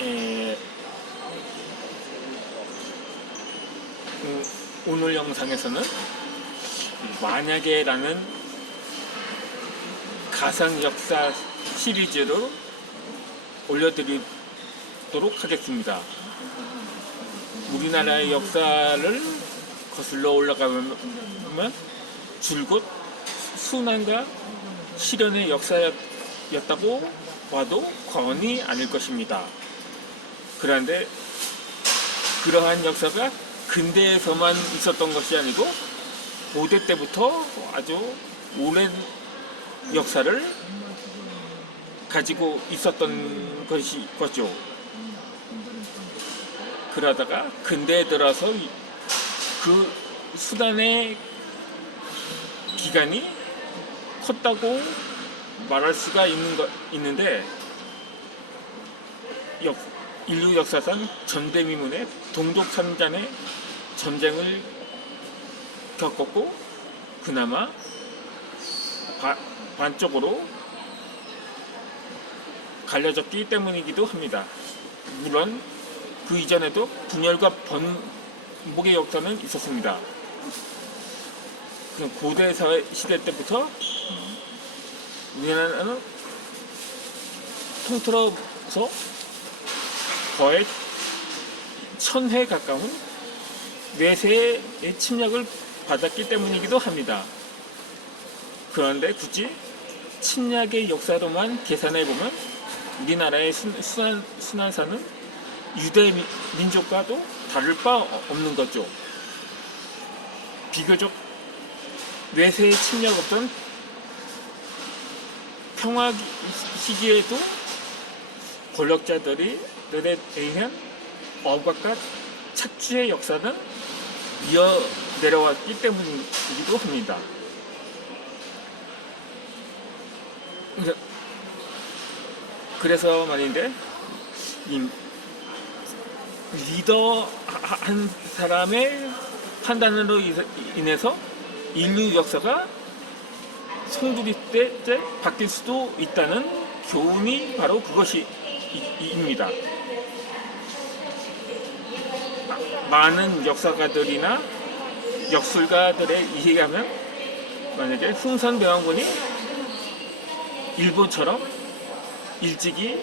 에, 오늘 영상에서는 만약에라는 가상 역사 시리즈로 올려드리도록 하겠습니다. 우리나라의 역사를 거슬러 올라가면 줄곧 순환과 실현의 역사였다고 봐도 과언이 아닐 것입니다. 그런데 그러한 역사가 근대에서만 있었던 것이 아니고 고대 때부터 아주 오랜 역사를 가지고 있었던 것이죠. 그러다가 근대에 들어서 그 수단의 기간이 컸다고 말할 수가 있는데 인류 역사상 전대미문의 동족상간의 전쟁을 겪었고 그나마 반쪽으로 갈려졌기 때문이기도 합니다. 물론 그 이전에도 분열과 번복의 역사는 있었습니다. 고대 사회 시대 때부터 우리나라는 통틀어서 거의 1000회 가까운 외세의 침략을 받았기 때문이기도 합니다. 그런데 굳이 침략의 역사로만 계산해보면 우리나라의 순환사는 유대 민족과도 다를 바 없는 거죠. 비교적 외세의 침략 없던 평화 시기에도 권력자들에 의한 억압과 착취의 역사는 이어 내려왔기 때문이기도 합니다. 그래서 말인데 리더 한 사람의 판단으로 인해서 인류 역사가 송두리 때 바뀔 수도 있다는 교훈이 바로 그것입니다. 많은 역사가들이나 역술가들에 의하면 만약에 흥선대원군이 일본처럼 일찍이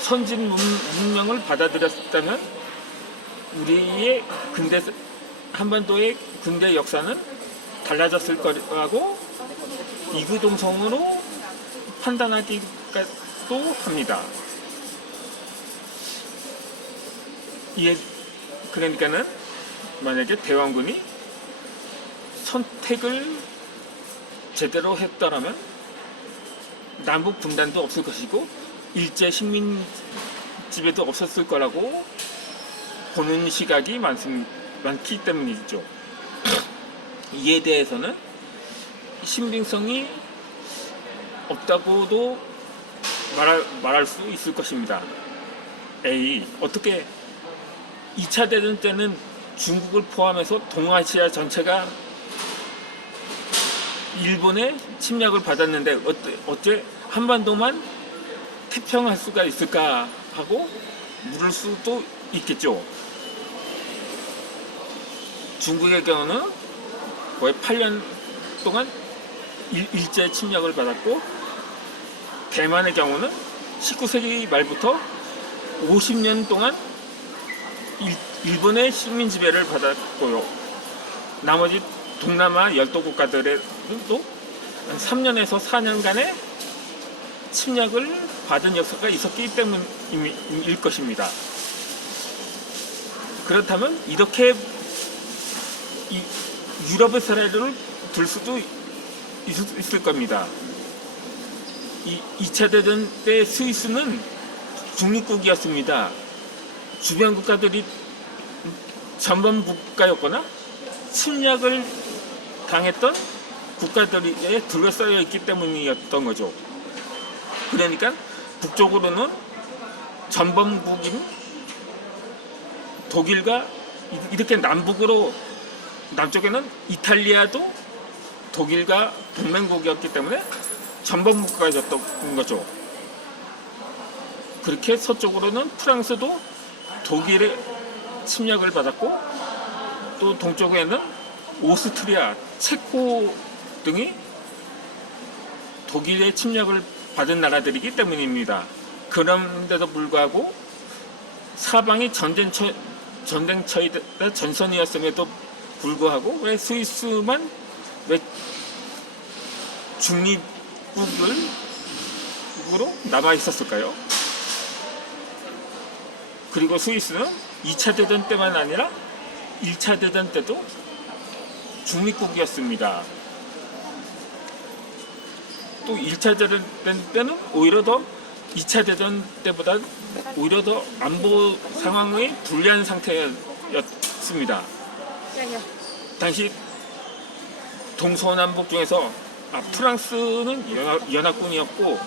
선진 문명을 받아들였다면 우리의 한반도의 근대 역사는 달라졌을 거라고 이구동성으로 판단하기도 합니다. 그러니까는 만약에 대원군이 선택을 제대로 했더라면 남북 분단도 없을 것이고 일제 식민 지배도 없었을 거라고 보는 시각이 많기 때문이죠. 이에 대해서는 신빙성이 없다고도 말할 수 있을 것입니다. 어떻게 2차 대전 때는 중국을 포함해서 동아시아 전체가 일본의 침략을 받았는데 어째 한반도만 태평할 수가 있을까 하고 물을 수도 있겠죠. 중국의 경우는 거의 8년 동안 일제 침략을 받았고 대만의 경우는 19세기 말부터 50년 동안 일본의 식민 지배를 받았고요. 나머지 동남아 열도 국가들에도 3년에서 4년간의 침략을 받은 역사가 있었기 때문일 것입니다. 그렇다면 이렇게 유럽의 사례를 들 수도 있을 겁니다. 2차 대전 때 스위스는 중립국이었습니다. 주변 국가들이 전범 국가였거나 침략을 당했던 국가들에 둘러싸여 있기 때문이었던 거죠. 그러니까 북쪽으로는 전범국인 독일과 이렇게 남쪽에는 이탈리아도 독일과 동맹국이었기 때문에 전범국가였던 거죠. 그렇게 서쪽으로는 프랑스도 독일의 침략을 받았고, 또 동쪽에는 오스트리아, 체코 등이 독일의 침략을 받은 나라들이기 때문입니다. 그런데도 불구하고 사방이 전쟁터이다 전선이었음에도 불구하고 왜 스위스만 왜 중립국으로 남아 있었을까요? 그리고 스위스는 2차 대전 때만 아니라 1차 대전 때도 중립국이었습니다. 또 1차 대전 때는 오히려 더 2차 대전 때보다 오히려 더 안보 상황이 불리한 상태였습니다. 당시 동서남북 중에서 프랑스는 연합군이었고,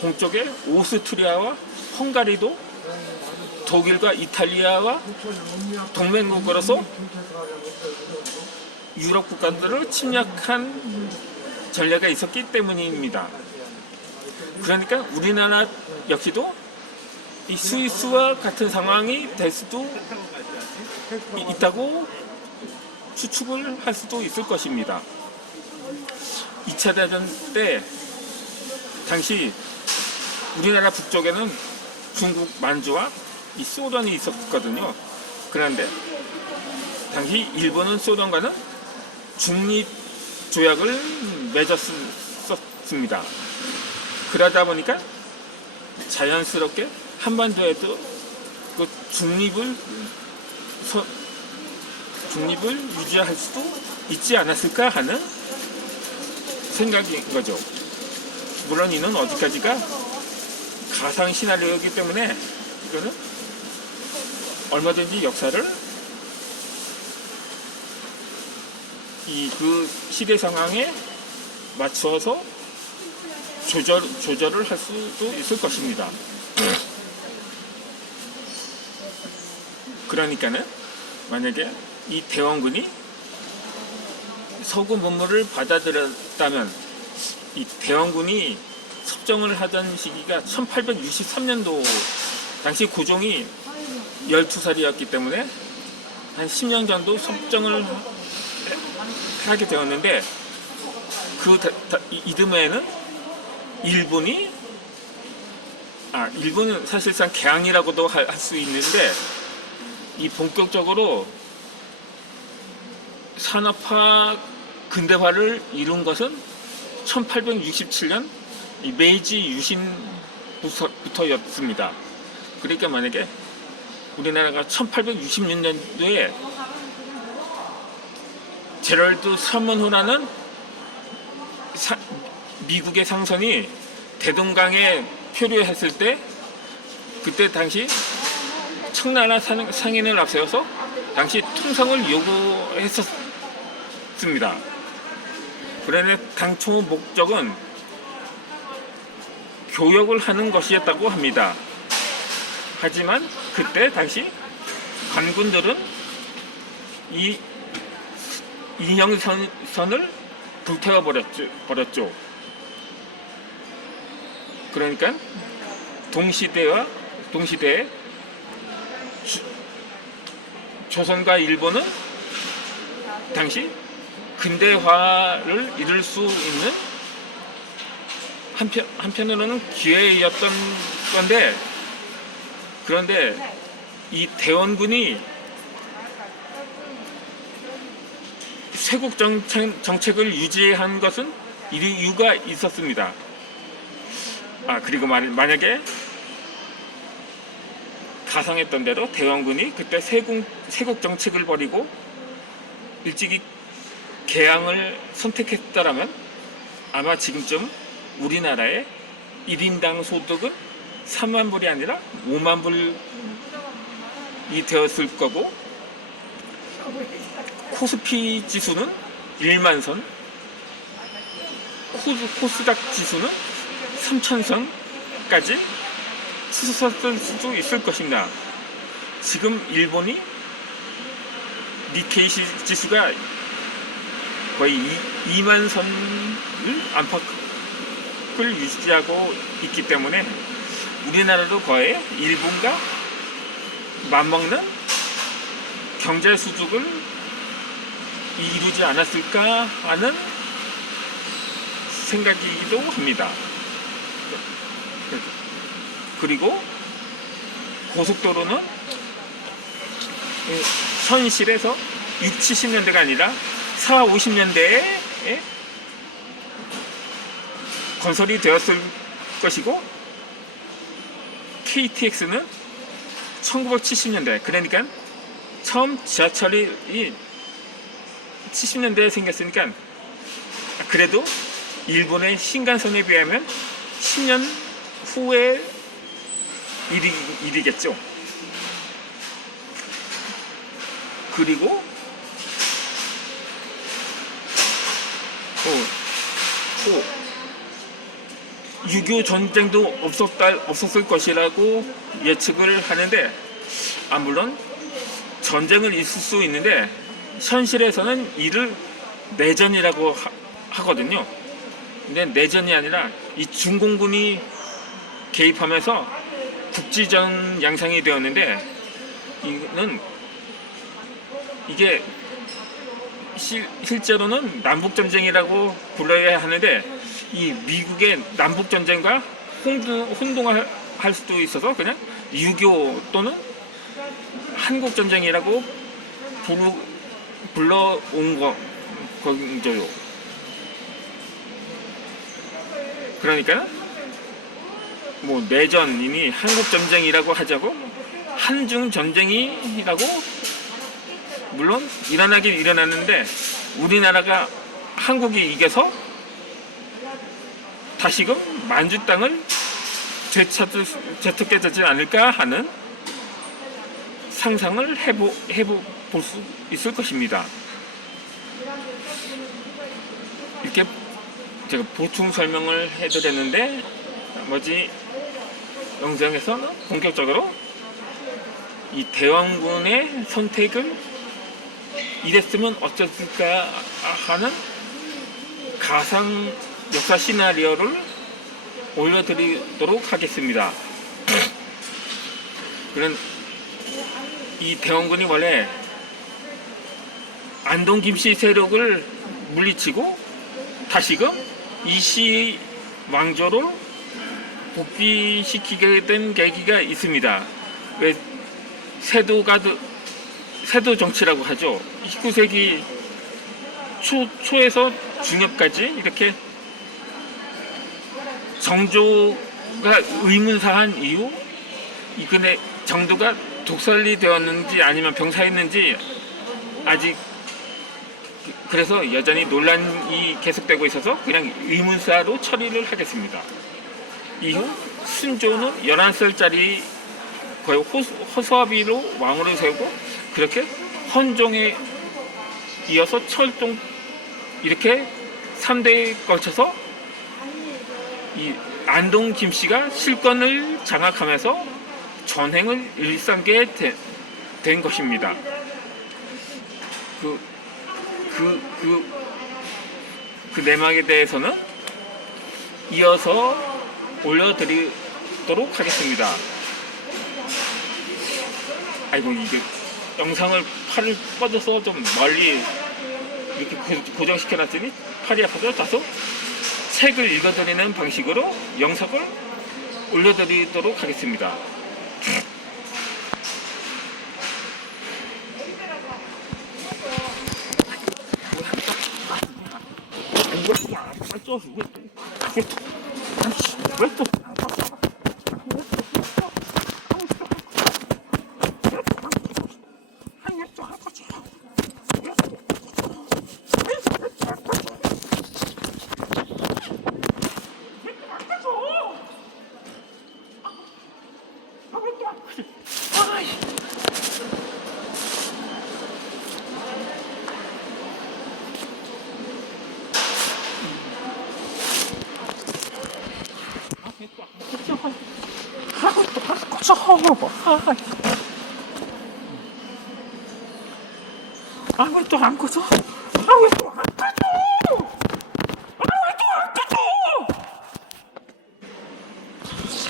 동쪽에 오스트리아와 헝가리도 독일과 이탈리아와 동맹국으로서 유럽 국가들을 침략한 전례가 있었기 때문입니다. 그러니까 우리나라 역시도 이 스위스와 같은 상황이 될 수도 있다고 추측을 할 수도 있을 것입니다. 2차 대전 때 당시 우리나라 북쪽에는 중국 만주와 이 소련이 있었거든요. 그런데 당시 일본은 소련과는 중립 조약을 맺었습니다. 그러다 보니까 자연스럽게 한반도에도 그 중립을 유지할 수도 있지 않았을까 하는 생각인 거죠. 물론 이는 어디까지가 가상 시나리오이기 때문에 이거는 얼마든지 역사를 그 시대 상황에 맞춰서 조절을 할 수도 있을 것입니다. 그러니까는 만약에 이 대원군이 서구 문물을 받아들였다면 이 대원군이 섭정을 하던 시기가 1863년도, 당시 고종이 12살이었기 때문에 한 10년 정도 섭정을 하게 되었는데, 그 이듬해에는 일본은 사실상 개항이라고도 할 수 있는데, 이 본격적으로 산업화 근대화를 이룬 것은 1867년 메이지 유신부터였습니다. 그러니까 만약에 우리나라가 1866년도에 제럴드 서문호라는 미국의 상선이 대동강에 표류했을 때, 그때 당시 청나라 상인을 앞세워서 당시 통상을 요구했었습니다. 그러나 당초 목적은 교역을 하는 것이었다고 합니다. 하지만 그때 당시 관군들은 이 인형선을 불태워 버렸죠. 그러니까 동시대에 조선과 일본은 당시 근대화를 이룰 수 있는 한편으로는 기회였던 건데, 그런데 이 대원군이 쇄국 정책을 유지한 것은 이유가 있었습니다. 그리고 만약에 가상했던 대로 대원군이 그때 쇄국 정책을 버리고 일찍이 개항을 선택했더라면 아마 지금쯤 우리나라의 1인당 소득은 3만 불이 아니라 5만 불이 되었을 거고, 코스피 지수는 1만 선, 코스닥 지수는 3,000선까지 치솟았을 수도 있을 것입니다. 지금 일본이 니케이 지수가 거의 2만 선을 안팎을 유지하고 있기 때문에 우리나라도 거의 일본과 맞먹는 경제 수준을 이루지 않았을까 하는 생각이기도 합니다. 그리고 고속도로는 현실에서 6, 70년대가 아니라 4, 50년대에 건설이 되었을 것이고, KTX는 1970년대, 그러니까 처음 지하철이 70년대에 생겼으니까 그래도 일본의 신간선에 비하면 10년 후의 일이겠죠. 그리고 또 6.25 전쟁도 없었을 것이라고 예측을 하는데, 물론 전쟁은 있을 수 있는데 현실에서는 이를 내전이라고 하거든요. 근데 내전이 아니라 이 중공군이 개입하면서 국지전 양상이 되었는데, 이게 실제로는 남북전쟁이라고 불러야 하는데, 이 미국의 남북전쟁과 혼동할 수도 있어서 그냥 6.25 또는 한국전쟁이라고 불러온 거죠. 그러니까 뭐 내전이니 한국전쟁이라고 하자고, 한중전쟁이라고 물론 일어나긴 일어났는데 우리나라가 한국이 이겨서 다시금 만주 땅을 되찾게 되지 않을까 하는 상상을 해볼 수 있을 것입니다. 이렇게 제가 보충 설명을 해드렸는데, 나머지 영상에서는 본격적으로 이 대왕군의 선택을 이랬으면 어땠을까 하는 가상 역사 시나리오를 올려드리도록 하겠습니다. 그런 이 대원군이 원래 안동 김씨 세력을 물리치고 다시금 이씨 왕조로 복귀시키게 된 계기가 있습니다. 왜 세도 정치라고 하죠. 19세기 초에서 중엽까지 이렇게 정조가 의문사한 이후 이근의 정도가 독살이 되었는지 아니면 병사했는지 아직, 그래서 여전히 논란이 계속되고 있어서 그냥 의문사로 처리를 하겠습니다. 이후 순조는 11살짜리 거의 허수아비로 왕으로 세우고, 그렇게 헌종에 이어서 철종, 이렇게 3대에 걸쳐서 이 안동 김씨가 실권을 장악하면서 전횡을 일삼게 된 것입니다. 그 내막에 대해서는 이어서 올려드리도록 하겠습니다. 아이고, 이게 영상을 팔을 뻗어서 좀 멀리 이렇게 고정시켜 놨더니 팔이 아파서 다소 책을 읽어드리는 방식으로 영상을 올려드리도록 하겠습니다. 왜 또? 왜 또 안 꺼져? 왜 또 안 꺼져? 왜 또 안 꺼져?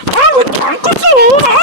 아, 왜 또 안 껐어?